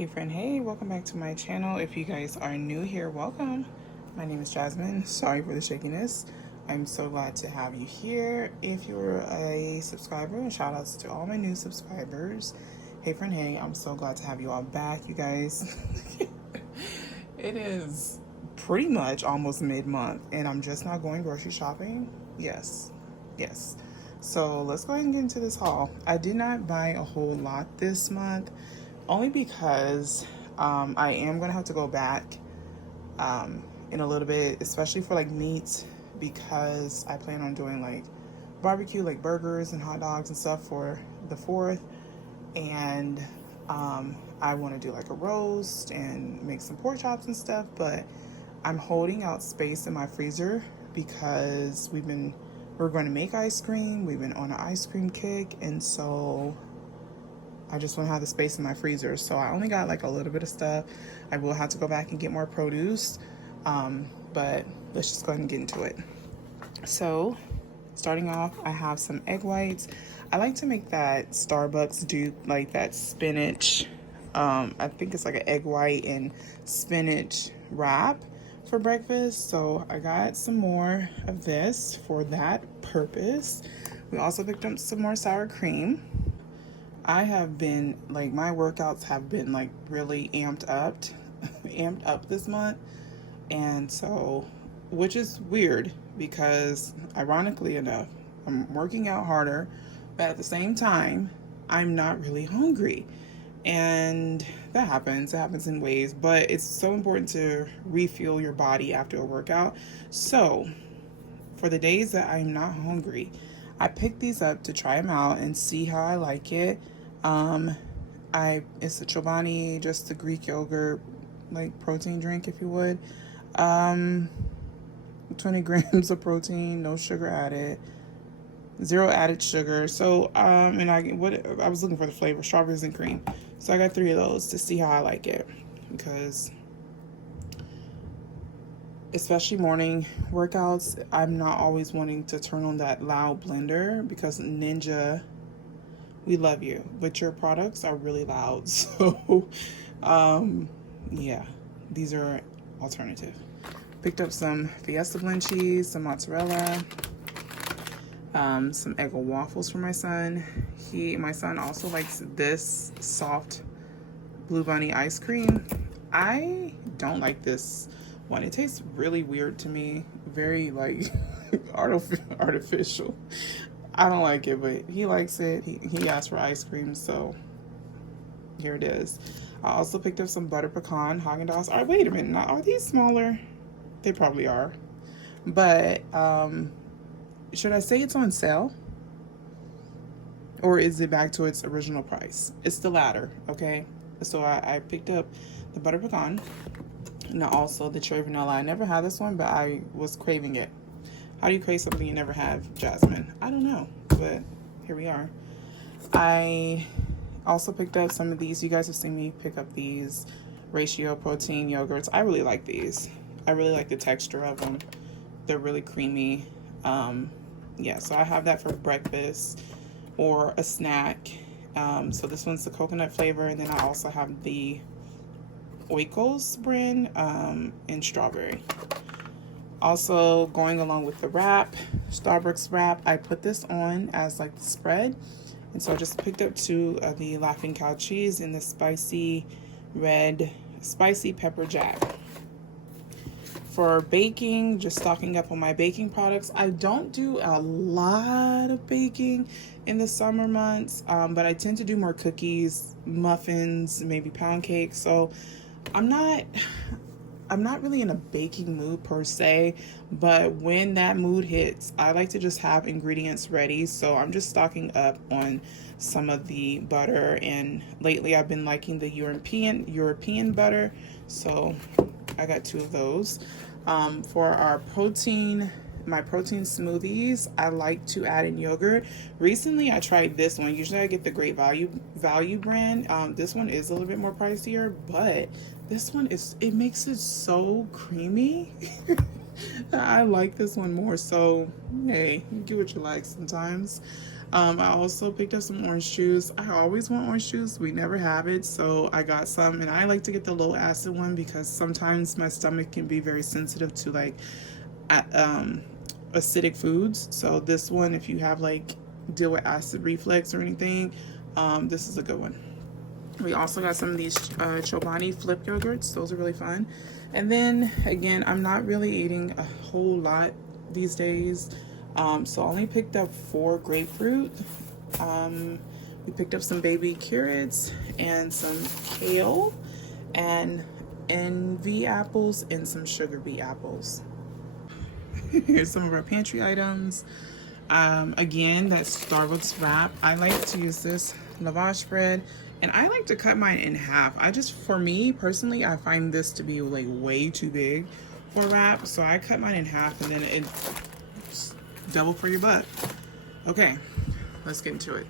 Hey friend, hey, welcome back to my channel. If you guys are new here, welcome. My name is Jasmine. Sorry for the shakiness. I'm so glad to have you here. If you're a subscriber, and shout outs to all my new subscribers. Hey friend, hey, I'm so glad to have you all back, you guys. It is pretty much almost mid-month and I'm just not going grocery shopping. Yes. So let's go ahead and get into this haul. I did not buy a whole lot this month, only because I am gonna have to go back in a little bit, especially for like meats, because I plan on doing like barbecue, like burgers and hot dogs and stuff for the 4th, and I want to do like a roast and make some pork chops and stuff, but I'm holding out space in my freezer because we're going to make ice cream. We've been on an ice cream kick, and so I just want to have the space in my freezer. So I only got like a little bit of stuff. I will have to go back and get more produce, but let's just go ahead and get into it. So starting off, I have some egg whites. I like to make that Starbucks dupe, like that spinach. I think it's like an egg white and spinach wrap for breakfast. So I got some more of this for that purpose. We also picked up some more sour cream. I have been, like, my workouts have been like really amped up this month. And so, which is weird because ironically enough, I'm working out harder, but at the same time, I'm not really hungry. And that happens. It happens in ways, but it's so important to refuel your body after a workout. So, for the days that I'm not hungry, I picked these up to try them out and see how I like it. It's a Chobani, just the Greek yogurt, like protein drink, if you would. 20 grams of protein, no sugar added, zero added sugar. So, and I was looking for the flavor, strawberries and cream. So I got 3 of those to see how I like it, because especially morning workouts, I'm not always wanting to turn on that loud blender because Ninja, we love you, but your products are really loud. So, yeah, these are alternative. Picked up some Fiesta blend cheese, some mozzarella, some Eggo waffles for my son. My son also likes this soft Blue Bunny ice cream. I don't like this one. It tastes really weird to me. Very like artificial. I don't like it, but he likes it. He asked for ice cream, so here it is. I also picked up some butter pecan Haagen-Dazs. Oh, wait a minute. Now, are these smaller? They probably are. But should I say it's on sale? Or is it back to its original price? It's the latter, okay? So I picked up the butter pecan. And also the cherry vanilla. I never had this one, but I was craving it. How do you crave something you never have, Jasmine? I don't know, but here we are. I also picked up some of these. You guys have seen me pick up these ratio protein yogurts. I really like these. I really like the texture of them. They're really creamy. Yeah, so I have that for breakfast or a snack. So this one's the coconut flavor, and then I also have the Oikos brand in strawberry. Also, going along with the wrap, Starbucks wrap, I put this on as like the spread. And so I just picked up 2 of the Laughing Cow cheese in the spicy pepper jack. For baking, just stocking up on my baking products. I don't do a lot of baking in the summer months, but I tend to do more cookies, muffins, maybe pound cake. So I'm not really in a baking mood per se, but when that mood hits, I like to just have ingredients ready. So I'm just stocking up on some of the butter, and lately I've been liking the European butter. So I got 2 of those. For our my protein smoothies, I like to add in yogurt. Recently, I tried this one. Usually I get the Great Value brand. This one is a little bit more pricier, but this one it makes it so creamy. I like this one more. So, hey, you do what you like sometimes. I also picked up some orange juice. I always want orange juice. We never have it, so I got some. And I like to get the low acid one because sometimes my stomach can be very sensitive to like acidic foods. So this one, if you have like deal with acid reflux or anything, this is a good one. We also got some of these Chobani flip yogurts. Those are really fun. And then again, I'm not really eating a whole lot these days. So I only picked up 4 grapefruit. We picked up some baby carrots and some kale and NV apples and some sugar beet apples. Here's some of our pantry items. Again, that Starbucks wrap. I like to use this lavash bread, and I like to cut mine in half. For me personally, I find this to be like way too big for a wrap, so I cut mine in half, and then it's double for your butt. Okay, let's get into it.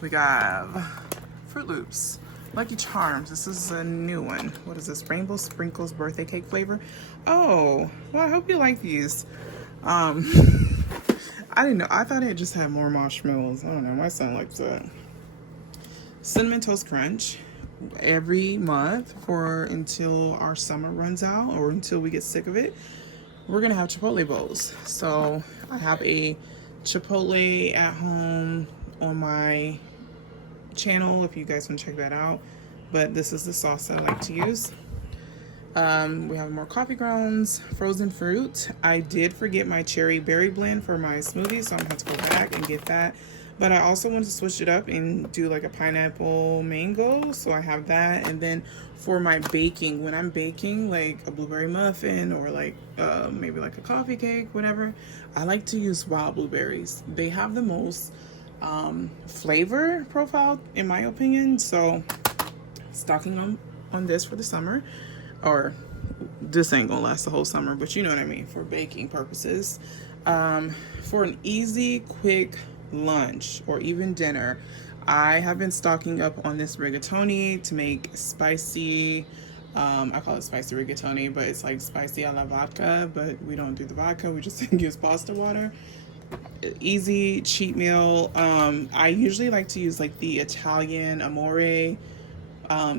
We got Fruit Loops, Lucky Charms. This is a new one. What is this? Rainbow Sprinkles birthday cake flavor. Oh, well, I hope you like these. I didn't know. I thought it just had more marshmallows. I don't know. My son likes that. Cinnamon Toast Crunch every month until our summer runs out or until we get sick of it. We're gonna have Chipotle bowls. So I have a Chipotle at home on my channel if you guys want to check that out. But this is the sauce that I like to use. We have more coffee grounds, frozen fruit. I did forget my cherry berry blend for my smoothie, so I'm gonna have to go back and get that. But I also want to switch it up and do like a pineapple mango, so I have that. And then for my baking, when I'm baking like a blueberry muffin or like maybe like a coffee cake, whatever, I like to use wild blueberries. They have the most flavor profile in my opinion, so stocking on this for the summer. Or this ain't gonna last the whole summer, but you know what I mean, for baking purposes. For an easy, quick lunch or even dinner, I have been stocking up on this rigatoni to make spicy, I call it spicy rigatoni, but it's like spicy a la vodka, but we don't do the vodka, we just use pasta water. Easy, cheap meal. I usually like to use like the Italian Amore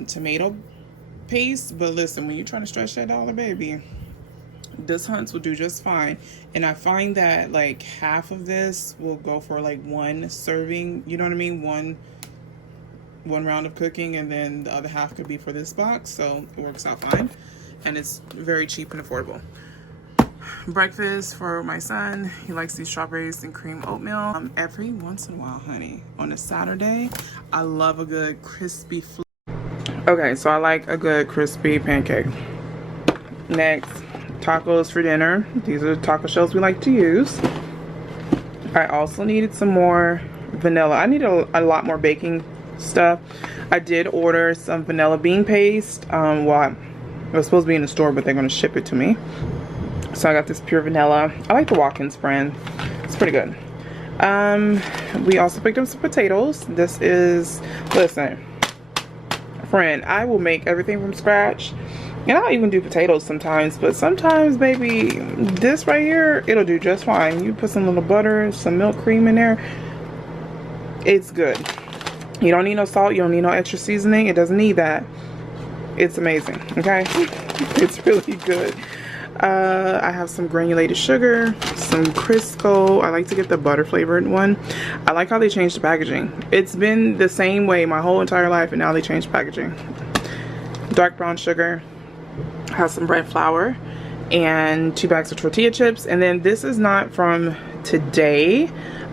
tomato paste, but listen, when you're trying to stretch that dollar, baby, this Hunt's will do just fine. And I find that like half of this will go for like 1 serving, you know what I mean, one round of cooking, and then the other half could be for this box, so it works out fine, and it's very cheap and affordable. Breakfast for my son, he likes these strawberries and cream oatmeal. Every once in a while, honey, on a Saturday, I love a good crispy Okay, so I like a good crispy pancake. Next, tacos for dinner. These are the taco shells we like to use. I also needed some more vanilla. I need a lot more baking stuff. I did order some vanilla bean paste. Well, it was supposed to be in the store, but they're going to ship it to me. So I got this pure vanilla. I like the Watkins brand. It's pretty good. We also picked up some potatoes. This is, listen, friend, I will make everything from scratch, and I'll even do potatoes sometimes, but sometimes, baby, this right here, it'll do just fine. You put some little butter, some milk cream in there, it's good. You don't need no salt, you don't need no extra seasoning. It doesn't need that. It's amazing, okay? It's really good. I have some granulated sugar, some Crisco. I like to get the butter flavored one. I like how they changed the packaging. It's been the same way my whole entire life, and now they changed packaging. Dark brown sugar. I have some bread flour and 2 bags of tortilla chips. And then this is not from today.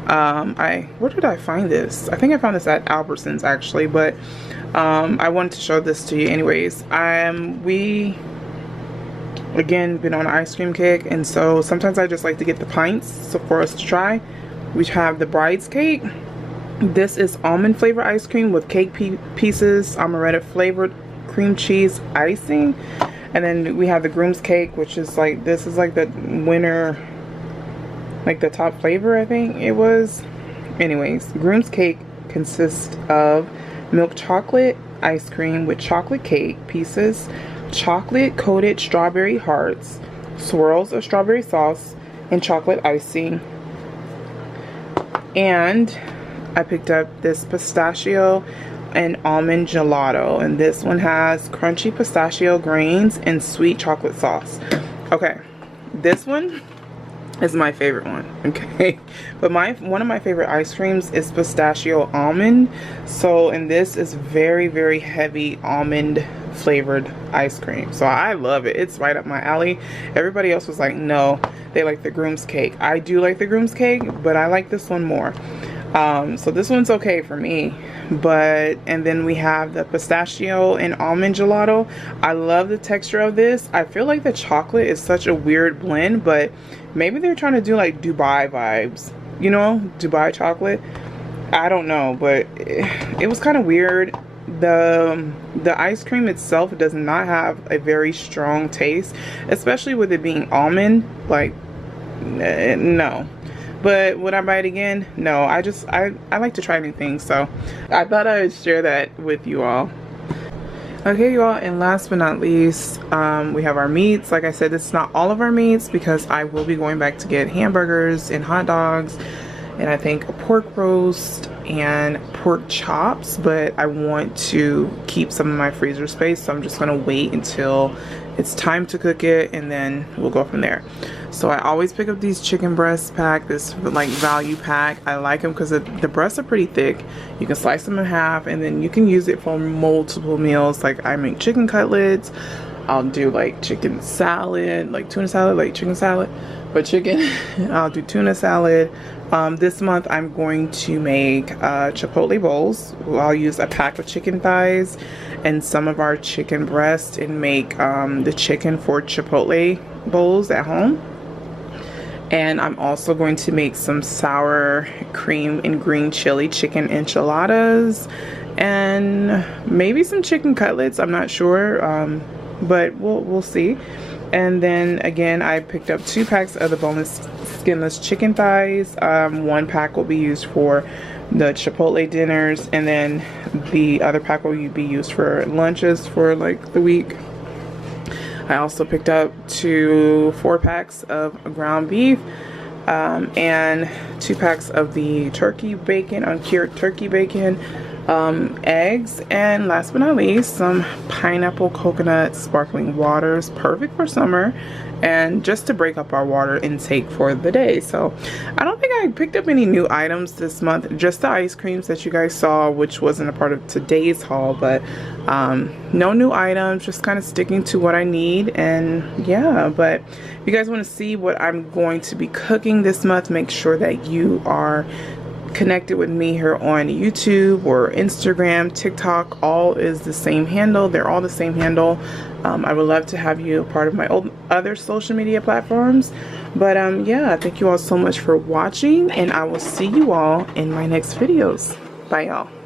Where did I find this? I think I found this at Albertsons actually, but I wanted to show this to you anyways. We again been on an ice cream kick, and so sometimes I just like to get the pints so for us to try. We have the bride's cake. This is almond flavor ice cream with cake pieces, amaretto flavored cream cheese icing. And then we have the groom's cake, which is like, this is like the winner, like the top flavor, I think it was. Anyways, groom's cake consists of milk chocolate ice cream with chocolate cake pieces, chocolate coated strawberry hearts, swirls of strawberry sauce, and chocolate icing. And I picked up this pistachio and almond gelato, and this one has crunchy pistachio grains and sweet chocolate sauce. Okay, this one is my favorite one, okay? But one of my favorite ice creams is pistachio almond. So, and this is very heavy almond flavored ice cream. So I love it. It's right up my alley. Everybody else was like, no, they like the groom's cake. I do like the groom's cake, but I like this one more. So this one's okay for me. But, and then we have the pistachio and almond gelato. I love the texture of this. I feel like the chocolate is such a weird blend, but maybe they're trying to do like Dubai vibes, you know, Dubai chocolate. I don't know, but it was kind of weird. The ice cream itself does not have a very strong taste, especially with it being almond. Like, no. But would I buy it again? No. I like to try new things, so I thought I would share that with you all. Okay, you all, and last but not least, we have our meats. Like I said, this is not all of our meats because I will be going back to get hamburgers and hot dogs, and I think a pork roast and pork chops, but I want to keep some of my freezer space, so I'm just gonna wait until it's time to cook it, and then we'll go from there. So I always pick up these chicken breast pack, this like value pack. I like them because the breasts are pretty thick. You can slice them in half, and then you can use it for multiple meals. Like I make chicken cutlets, I'll do like chicken salad, like tuna salad, like chicken salad, but chicken. I'll do tuna salad. This month I'm going to make chipotle bowls. I'll use a pack of chicken thighs and some of our chicken breast and make the chicken for chipotle bowls at home. And I'm also going to make some sour cream and green chili chicken enchiladas and maybe some chicken cutlets. I'm not sure, but we'll see. And then again, I picked up 2 packs of the boneless skinless chicken thighs. 1 pack will be used for the chipotle dinners, and then the other pack will be used for lunches for like the week. I also picked up 4 packs of ground beef and 2 packs of the turkey bacon, uncured turkey bacon, eggs, and last but not least, some pineapple coconut sparkling waters, perfect for summer and just to break up our water intake for the day. So I don't think I picked up any new items this month, just the ice creams that you guys saw, which wasn't a part of today's haul, but no new items, just kind of sticking to what I need. And yeah, but if you guys want to see what I'm going to be cooking this month, make sure that you are connected with me here on YouTube or Instagram, TikTok. All is the same handle. They're all the same handle. I would love to have you a part of my other social media platforms. But yeah, thank you all so much for watching, and I will see you all in my next videos. Bye, y'all.